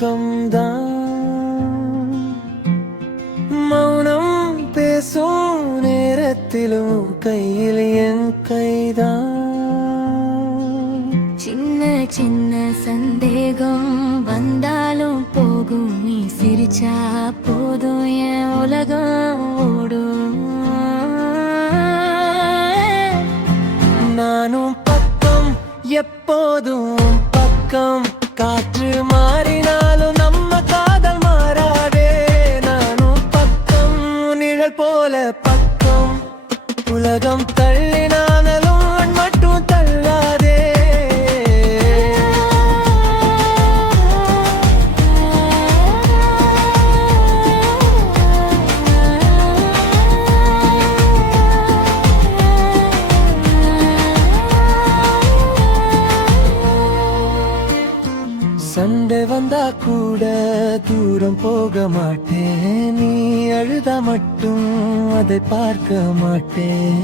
பக்கம்தான். மௌனம் பேசும் நேரத்திலும் கையில் என் கைதான். சின்ன சின்ன சந்தேகம் வந்தாலும் போகும், நீ சிரிச்சா போதும் என் உலகம் ஓடும். நானும் பக்கம் எப்போதும் பக்கம், காற்று மாறினாலும் நம்ம காதல் மாறாதே. நானும் பக்கம் நிழல் போல பக்கம், உலகம் தள்ளினாலும் மட்டும் தள்ளாதே. சண்டை வந்தா கூட தூரம் போக மாட்டேன், நீ அழுதா மட்டும் அதை பார்க்க மாட்டேன்.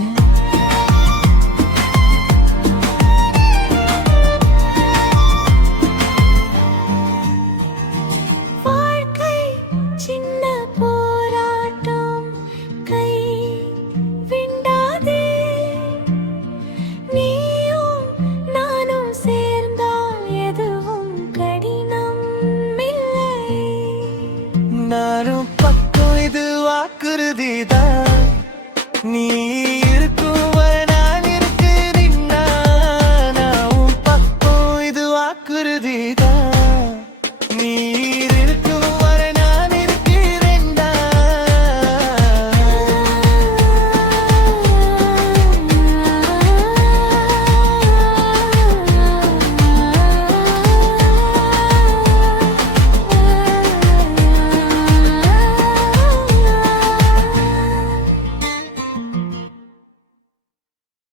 வாழ்க்கை சின்ன போராட்டம், கை விடாதே. நீயும் நானும் சேர்ந்தால் எதுவும் கடினம் இல்லை. நானும் பக்கம், இது வாக்குறுதிதான்.